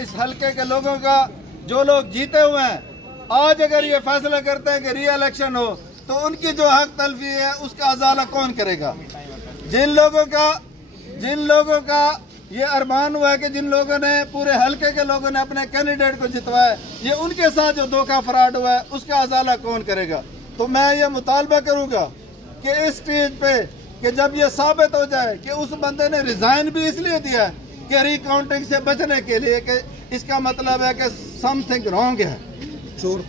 इस हल्के के लोगों का, जो लोग जीते हुए हैं, आज अगर ये फैसला करते हैं कि री इलेक्शन हो तो उनकी जो हक तलफी है उसका अजाला कौन करेगा? जिन लोगों का ये अरमान हुआ है कि जिन लोगों ने, पूरे हल्के के लोगों ने अपने कैंडिडेट को जितवाया, ये उनके साथ जो धोखा फराड हुआ है उसका अजाला कौन करेगा? तो मैं ये मुतालबा करूंगा कि इस स्टेज पे कि जब ये साबित हो जाए कि उस बंदे ने रिजाइन भी इसलिए दिया है कि रिकाउंटिंग से बचने के लिए, कि इसका मतलब है कि समथिंग रॉन्ग है, चोर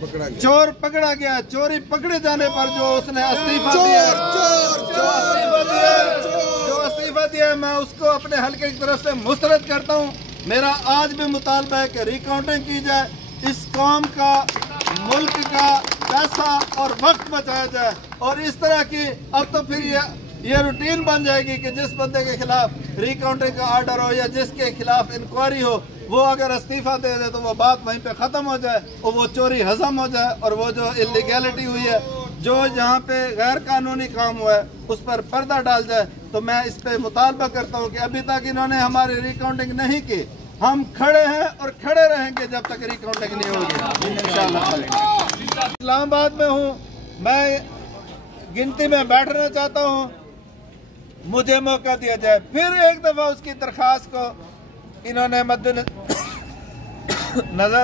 पकड़ा गया। चोरी पकड़े जाने पर जो उसने अस्तीफा दिया, मैं उसको अपने हल्के की तरफ से मुस्तरद करता हूँ। मेरा आज भी मुतालबा है कि रिकाउंटिंग की जाए, इस कौम का, मुल्क का पैसा और वक्त बचाया जाए। और इस तरह की अब तो फिर ये रूटीन बन जाएगी कि जिस बंदे के खिलाफ रिकाउंटिंग का आर्डर हो या जिसके खिलाफ इंक्वायरी हो, वो अगर इस्तीफा दे दे तो वो बात वहीं पे ख़त्म हो जाए और वो चोरी हजम हो जाए और वो जो इलीगैलिटी हुई है, जो जहाँ पे गैर कानूनी काम हुआ है, उस पर पर्दा डाल जाए। तो मैं इस पे मुतालबा करता हूँ कि अभी तक इन्होंने हमारी रिकाउंटिंग नहीं की, हम खड़े हैं और खड़े रहेंगे जब तक रिकाउंटिंग नहीं होगी इंशाअल्लाह। इस्लामाबाद में हूँ, मैं गिनती में बैठना चाहता हूँ, मुझे मौका दिया जाए। फिर एक दफा उसकी दरखास्त को इन्होंने मद्देनजर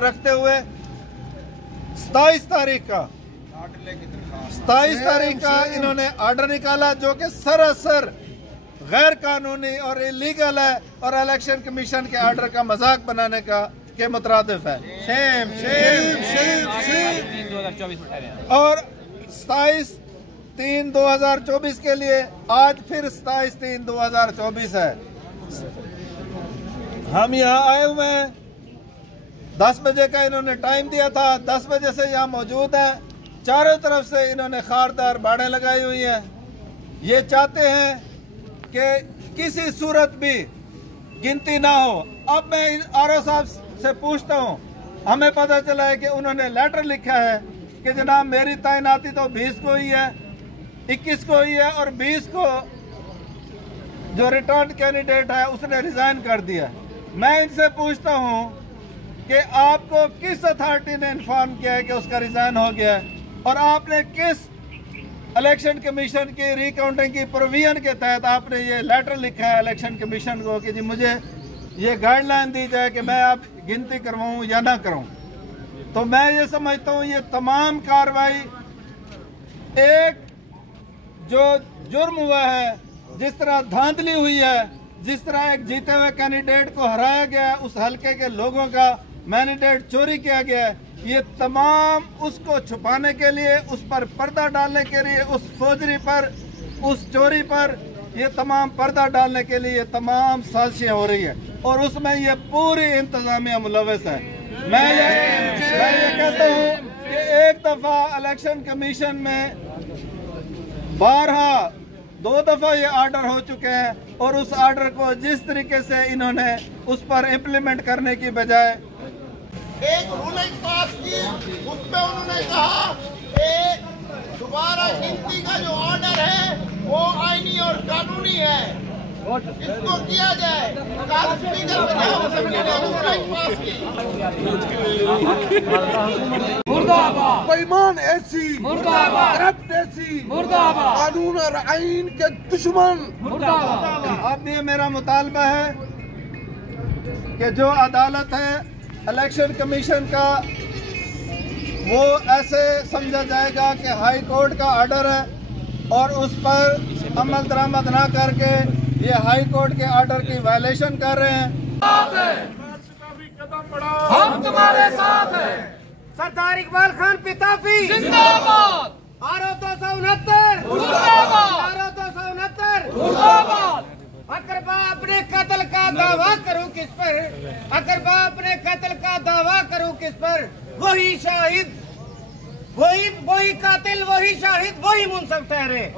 रखते हुए 27 तारीख का इन्होंने आर्डर निकाला, जो कि सरासर गैर कानूनी और इलीगल है और इलेक्शन कमीशन के आर्डर का मजाक बनाने का के मुतरादिफ है। और 27/3/2024 के लिए आज फिर 27/3/2024 है। हम यहाँ आए हुए हैं, 10 बजे का इन्होंने टाइम दिया था, 10 बजे से यहाँ मौजूद है। चारों तरफ से इन्होंने खारदार बाड़ें लगाई हुई हैं। ये चाहते हैं कि किसी सूरत भी गिनती ना हो। अब मैं आरओ साहब से पूछता हूँ, हमें पता चला है कि उन्होंने लेटर लिखा है कि जनाब मेरी तैनाती तो 20 को ही है, 21 को ही है और 20 को जो रिटर्न कैंडिडेट है उसने रिजाइन कर दिया। मैं इनसे पूछता हूं कि आपको किस अथॉरिटी ने इन्फॉर्म किया है कि उसका रिजाइन हो गया है, और आपने किस इलेक्शन कमीशन की रिकाउंटिंग की प्रोविजन के तहत आपने ये लेटर लिखा है इलेक्शन कमीशन को कि जी मुझे ये गाइडलाइन दी जाए कि मैं आप गिनती करवाऊं या ना कराऊं। तो मैं ये समझता हूं ये तमाम कार्रवाई, एक जो जुर्म हुआ है, जिस तरह धांधली हुई है, जिस तरह एक जीते हुए कैंडिडेट को हराया गया, उस हल्के के लोगों का मैंडेट चोरी किया गया है, ये तमाम उसको छुपाने के लिए, उस पर पर्दा डालने के लिए, उस फोजरी पर, उस चोरी पर ये तमाम पर्दा डालने के लिए ये तमाम साजिशें हो रही है और उसमें ये पूरी इंतजामिया मुलव्वस है। मैं ये कहता हूँ कि एक दफा इलेक्शन कमीशन में 2 दफा ये आर्डर हो चुके हैं और उस आर्डर को जिस तरीके से इन्होंने उस पर इम्प्लीमेंट करने की बजाय एक रूलिंग पास की, उसमें उन्होंने कहा कि दोबारा गिनती का जो ऑर्डर है वो आईनी और कानूनी है, इसको किया जाए। कल स्पीकर पंजाब असेंबली ने रूलिंग पास की। मुर्दाबाद बेईमान ऐसी, मुर्दाबाद करप्ट ऐसी, मुर्दाबाद कानून और आईन के दुश्मन, मुर्दाबाद। अब ये मेरा मुतालबा है कि जो अदालत है इलेक्शन कमीशन का, वो ऐसे समझा जाएगा कि हाई कोर्ट का ऑर्डर है और उस पर अमल दरामद ना करके ये हाई कोर्ट के ऑर्डर की वायलेशन कर रहे हैं। हम तुम्हारे साथ हैं। सरदार इकबाल खान पिताफी जिंदाबाद। आरो 269 मुर्दाबाद। आरो 269 मुर्दाबाद। अगर मैं अपने कत्ल का दावा करूं किस पर, अगर मैं अपने कत्ल का दावा करूं किस पर, वही शाहिद, वही कातिल, वही शाहिद, वही मुनसब ठहरे।